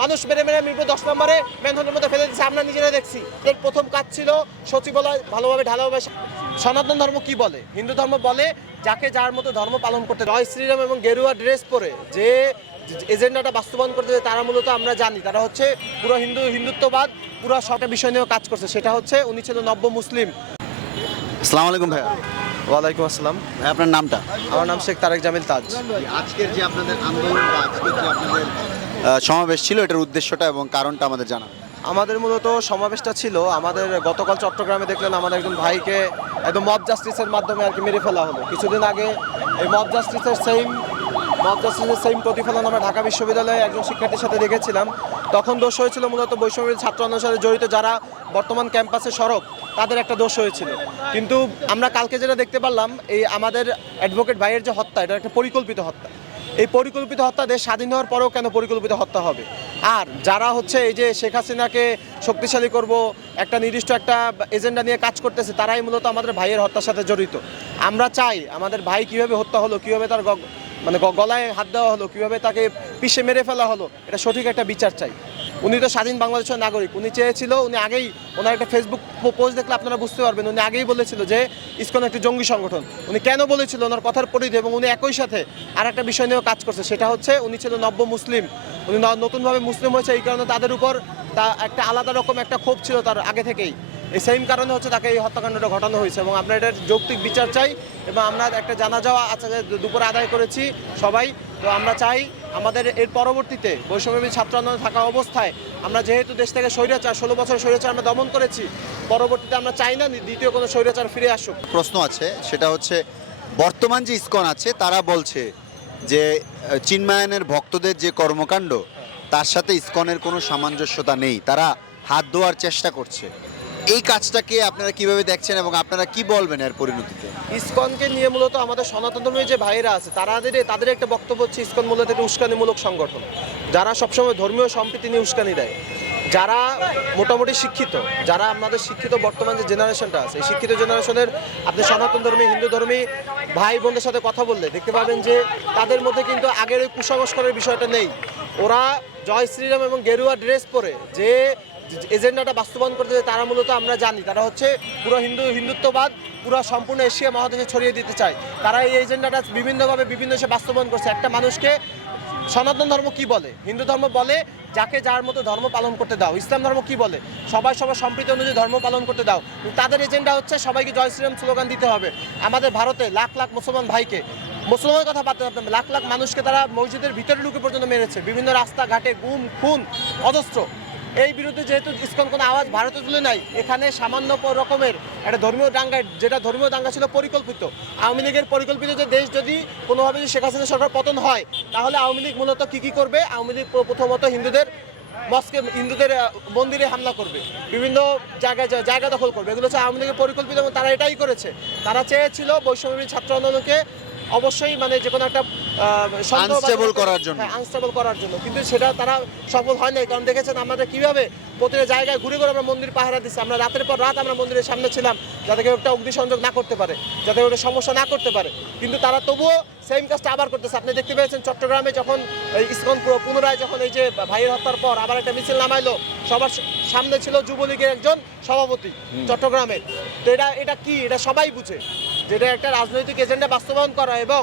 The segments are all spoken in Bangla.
মানুষ মেরে মেরে মিরপুর 10 নম্বরে ম্যানহোলের মধ্যে ফেলে দিচ্ছে, আমরা নিজেরা দেখছি। এর প্রথম কাজ ছিল সচিবালয় ভালোভাবে ঢালাওভাবে। সনাতন ধর্ম কি বলে? হিন্দু ধর্ম বলে যাকে যার মতো ধর্ম পালন করতে, জয় শ্রীরাম এবং গেরুয়া ড্রেস পরে যে এজেন্ডাটা বাস্তবায়ন করতে, তারা মূলত আমরা জানি তারা হচ্ছে পুরো হিন্দুত্ববাদ, পুরো সবটা বিষয় নিয়েও কাজ করছে। সেটা হচ্ছে উনি ছিল নব্য মুসলিম। আসসালামু আলাইকুম ভাইয়া। ওয়ালাইকুম আসসালাম। ভাই আপনার নামটা? আমার নাম শেখ তারেক জামিল তাজ। আজকের যে আপনাদের আন্দোলন বা আজকের যে আপনাদের সমাবেশ ছিল, এটার উদ্দেশ্যটা এবং কারণটা আমাদের জানা। আমাদের মূলত সমাবেশটা ছিল, আমাদের গতকাল চট্টগ্রামে দেখলেন আমাদের একজন ভাইকে একদম মব জাস্টিসের মাধ্যমে আর কি মেরে ফেলা হলো। কিছুদিন আগে এই মব জাস্টিসের সেম প্রতিফলন আমরা ঢাকা বিশ্ববিদ্যালয়ে একজন শিক্ষার্থীর সাথে দেখেছিলাম। তখন দোষ হয়েছিল মূলত বৈষম্যবিরোধী ছাত্র আন্দোলনের সাথে জড়িত যারা বর্তমান ক্যাম্পাসে সরব, তাদের একটা দোষ হয়েছিল। কিন্তু আমরা কালকে যেটা দেখতে পারলাম, এই আমাদের অ্যাডভোকেট ভাইয়ের যে হত্যা, এটা একটা পরিকল্পিত হত্যা। এই পরিকল্পিত হত্যা দেশ স্বাধীন হওয়ার পরেও কেন পরিকল্পিত হত্যা হবে? আর যারা হচ্ছে এই যে শেখ হাসিনাকে শক্তিশালী করব, একটা নির্দিষ্ট একটা এজেন্ডা নিয়ে কাজ করতেছে, তারাই মূলত আমাদের ভাইয়ের হত্যার সাথে জড়িত। আমরা চাই আমাদের ভাই কিভাবে হত্যা হলো, কিভাবে তার গলায় হাত দেওয়া হলো, কিভাবে তাকে পিষে মেরে ফেলা হলো, এটা সঠিক একটা বিচার চাই। উনি তো স্বাধীন বাংলাদেশের নাগরিক, উনি চেয়েছিল, উনি আগেই ওনার একটা ফেসবুক পোস্ট দেখলে আপনারা বুঝতে পারবেন, উনি আগেই বলেছিল যে ইসকন একটি জঙ্গি সংগঠন। উনি কেন বলেছিল ওনার কথার পরিধি, এবং উনি একই সাথে আর একটা বিষয় নিয়েও কাজ করছে, সেটা হচ্ছে উনি ছিল নব্য মুসলিম। উনি নতুনভাবে মুসলিম হয়েছে, এই কারণে তাদের উপর তা একটা আলাদা রকম একটা ক্ষোভ ছিল তার আগে থেকেই। এই সেম কারণে হচ্ছে তাকে এই হত্যাকাণ্ডটা ঘটানো হয়েছে, এবং আমরা এটার যৌক্তিক বিচার চাই। এবং আমরা একটা জানাজাও আজকে দুপুরে আদায় করেছি সবাই। তো আমরা চাই আমাদের এর পরবর্তীতে বৈষম্যবিরোধী ছাত্র আন্দোলনে থাকা অবস্থায়, আমরা যেহেতু দেশ থেকে স্বৈরাচার 16 বছর স্বৈরাচার আমরা দমন করেছি, পরবর্তীতে আমরা চাই না দ্বিতীয় কোনো স্বৈরাচার ফিরে আসুক। প্রশ্ন আছে, সেটা হচ্ছে বর্তমান যে ইসকন আছে তারা বলছে যে চিন্ময়ানের ভক্তদের যে কর্মকাণ্ড, তার সাথে ইসকনের কোনো সামঞ্জস্যতা নেই, তারা হাত ধোয়ার চেষ্টা করছে। এই কাজটাকে আপনারা কিভাবে দেখছেন এবং আপনারা কি বলবেন এর পরিণতিতে? ইসকনকে নিয়ে মূলত আমাদের সনাতন ধর্মীয় যে ভাইয়েরা আছে, তাদের একটা বক্তব্য হচ্ছে ইসকন মূলত একটা উস্কানিমূলক সংগঠন, যারা সবসময় ধর্মীয় সম্প্রীতি নিয়ে উস্কানি দেয়। যারা মোটামুটি শিক্ষিত, যারা আমাদের শিক্ষিত বর্তমান যে জেনারেশনটা আছে, এই শিক্ষিত জেনারেশনের আপনি সনাতন ধর্মী, হিন্দু ধর্মী ভাই বোনদের সাথে কথা বললে দেখতে পাবেন যে তাদের মধ্যে কিন্তু আগের ওই কুসংস্কারের বিষয়টা নেই। ওরা জয় শ্রীরাম এবং গেরুয়া ড্রেস পরে যে এজেন্ডাটা বাস্তবায়ন করতে, তারা মূলত আমরা জানি তারা হচ্ছে পুরো হিন্দুত্ববাদ পুরো সম্পূর্ণ এশিয়া মহাদেশে ছড়িয়ে দিতে চায়। তারা এই এজেন্ডাটা বিভিন্নভাবে বিভিন্ন দেশে বাস্তবায়ন করছে। একটা মানুষকে সনাতন ধর্ম কি বলে? হিন্দু ধর্ম বলে যাকে যার মতো ধর্ম পালন করতে দাও। ইসলাম ধর্ম কি বলে? সবাই সবার সম্প্রীতি অনুযায়ী ধর্ম পালন করতে দাও। তাদের এজেন্ডা হচ্ছে সবাইকে জয় শ্রীরাম স্লোগান দিতে হবে। আমাদের ভারতে লাখ লাখ মুসলমান ভাইকে, মুসলমানের কথা বাদ দিতে, লাখ লাখ মানুষকে তারা মসজিদের ভিতরে ঢুকে পর্যন্ত মেরেছে, বিভিন্ন রাস্তাঘাটে গুম খুন অজস্র। এই বিরুদ্ধে যেহেতু ইসকন কোনো আওয়াজ ভারতে তুলে নাই, এখানে সামান্য রকমের একটা ধর্মীয় দাঙ্গা, যেটা ধর্মীয় দাঙ্গা ছিল পরিকল্পিত। আওয়ামী লীগের পরিকল্পিত যে দেশ যদি কোনোভাবে শেখ হাসিনা সরকার পতন হয়, তাহলে আওয়ামী লীগ মূলত কী করবে? আওয়ামী লীগ প্রথমত হিন্দুদের মন্দিরে হামলা করবে, বিভিন্ন জায়গা দখল করবে। এগুলো হচ্ছে আওয়ামী লীগের পরিকল্পিত, এবং তারা এটাই করেছে। তারা চেয়েছিল বৈষম্যবিরোধী ছাত্র আন্দোলনকে অবশ্যই যে কোনো একটা আনস্টেবল করার জন্য, কিন্তু সেটা তারা সফল হয় নাই। কারণ দেখেছেন আমাদের কিভাবে প্রতিটা জায়গায় ঘুরে ঘুরে আমরা মন্দির পাহারা দিচ্ছি। আমরা রাতের পর রাত আমরা মন্দিরের সামনে ছিলাম, যাতে কেউ একটা অগ্নিসংযোগ না করতে পারে, যাতে ওটা সমস্যা না করতে পারে। কিন্তু তারা তবুও সেম কাজটা আবার করতেছে। আপনি দেখতে পেয়েছেন চট্টগ্রামে যখন ইসকন পুনরায় যখন এই যে ভাইয়ের হত্যার পর আবার একটা মিছিল নামাইলো, সবার সামনে ছিল যুবলীগের একজন সভাপতি চট্টগ্রামের। তো এটা কি? এটা সবাই বুঝে যেটা একটা রাজনৈতিক এজেন্ডা বাস্তবায়ন করা এবং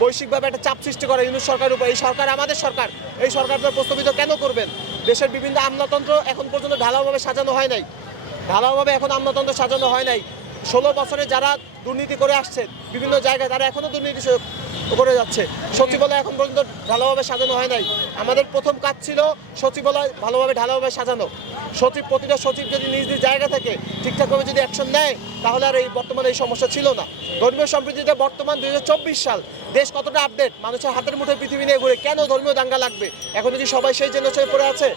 বৈশ্বিকভাবে একটা চাপ সৃষ্টি করা ইউনূস সরকারের উপর। এই সরকার আমাদের সরকার, এই সরকারটা প্রস্তাবিত কেন করবেন? দেশের বিভিন্ন আমলাতন্ত্র এখন পর্যন্ত ঢালাওভাবে সাজানো হয় নাই, এখন আমলাতন্ত্র সাজানো হয় নাই। 16 বছরে যারা দুর্নীতি করে আসছে বিভিন্ন জায়গায়, তারা এখনও দুর্নীতি করে যাচ্ছে। সচিবালয় এখন পর্যন্ত ভালোভাবে সাজানো হয় নাই। আমাদের প্রথম কাজ ছিল সচিবালয় ঢালাওভাবে সাজানো। প্রতিটা সচিব যদি নিজ নিজ জায়গা থেকে ঠিকঠাকভাবে যদি অ্যাকশন নেয়, তাহলে আর এই বর্তমানে এই সমস্যা ছিল না। ধর্মীয় সম্প্রীতিতে বর্তমান 2024 সাল, দেশ কতটা আপডেট, মানুষের হাতের মুঠোয় পৃথিবী নিয়ে ঘুরে, কেন ধর্মীয় দাঙ্গা লাগবে? এখন কি সবাই সেই জেনারেশনে পড়ে আছে?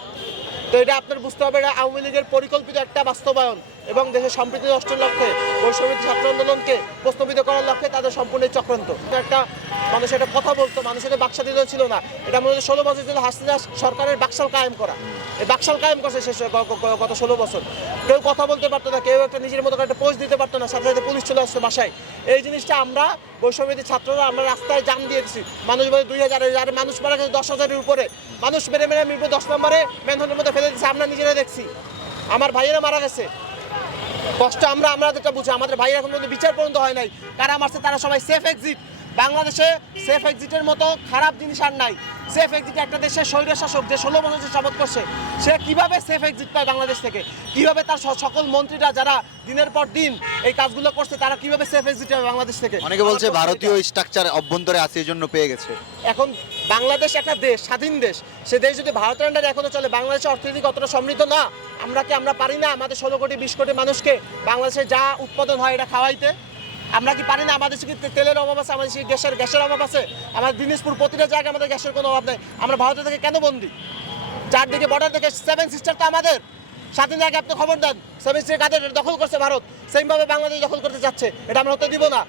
তো এটা আপনার বুঝতে হবে, এটা আওয়ামী লীগের পরিকল্পিত একটা বাস্তবায়ন, এবং দেশের সম্প্রীতি নষ্টের লক্ষ্যে বৈষম্যবিরোধী ছাত্র আন্দোলনকে প্রস্তাবিত করার লক্ষ্যে তাদের সম্পূর্ণ চক্রান্ত। একটা মানুষ একটা কথা বলতো, মানুষের বাকস্বাধীনতা ছিল না। এটা মূলত 16 বছর ছিল হাসিনা সরকারের বাকশাল কায়েম করা। এই বাকশাল কায়েম করছে শেষ গত 16 বছর। কেউ কথা বলতে পারতো না, কেউ একটা নিজের মতো একটা পোস্ট দিতে পারতো না, সাথে সাথে পুলিশ চলে আসতো বাসায়। এই জিনিসটা আমরা বৈষম্যবিরোধী ছাত্ররা আমরা রাস্তায় জাম দিয়েছি। মানুষ বলে 2000, মানুষ মারা গেছে 10,000-এর উপরে মানুষ মেরে মেরে মিরপুর 10 নম্বরে মেনহনের মধ্যে ফেলে দিচ্ছে, আমরা নিজেরা দেখছি। আমার ভাইয়েরা মারা গেছে, কষ্ট আমরা যেটা বুঝি, আমাদের ভাইয়েরা এখন পর্যন্ত বিচার পর্যন্ত হয় নাই। কারা মারছে তারা সবাই সেফ এক্সিট। বাংলাদেশে সেফ এক্সিটের মতো খারাপ জিনিস আর নাই। সেফ এক্সিট একটা দেশের স্বৈর শাসক যে 16 বছর শপথ করছে, সে কিভাবে সেফ এক্সিট পায় বাংলাদেশ থেকে, কিভাবে তার সকল মন্ত্রীরা যারা দিনের পর দিন এই কাজগুলো করছে তারা কিভাবে সেফ এক্সিট পাবে বাংলাদেশ থেকে। অনেকে বলছে ভারতীয় স্ট্রাকচার অভ্যন্তরে আছে এই জন্য পেয়ে গেছে। এখন বাংলাদেশ একটা দেশ, স্বাধীন দেশ, সে দেশ যদি ভারতের আন্ডারে এখনো চলে, বাংলাদেশের অর্থনীতি অতটা সমৃদ্ধ না। আমরা পারি না আমাদের 16 কোটি 20 কোটি মানুষকে বাংলাদেশে যা উৎপাদন হয় এটা খাওয়াইতে? আমরা কি পারি না? আমাদের কি তেলের অভাব আছে? আমাদের কি গ্যাসের অভাব আছে? আমাদের দিনাজপুর প্রতিটা জায়গায় আমাদের গ্যাসের কোনো অভাব নেই। আমরা ভারতের থেকে কেন বন্দি? চারদিকে বর্ডার থেকে 7 সিস্টার তো আমাদের। স্বাধীন জায়গায় আপনি খবর দেন, 7 সিস্টার কাদের দখল করছে ভারত, সেইভাবে বাংলাদেশ দখল করতে যাচ্ছে, এটা আমরা হতে দিব না।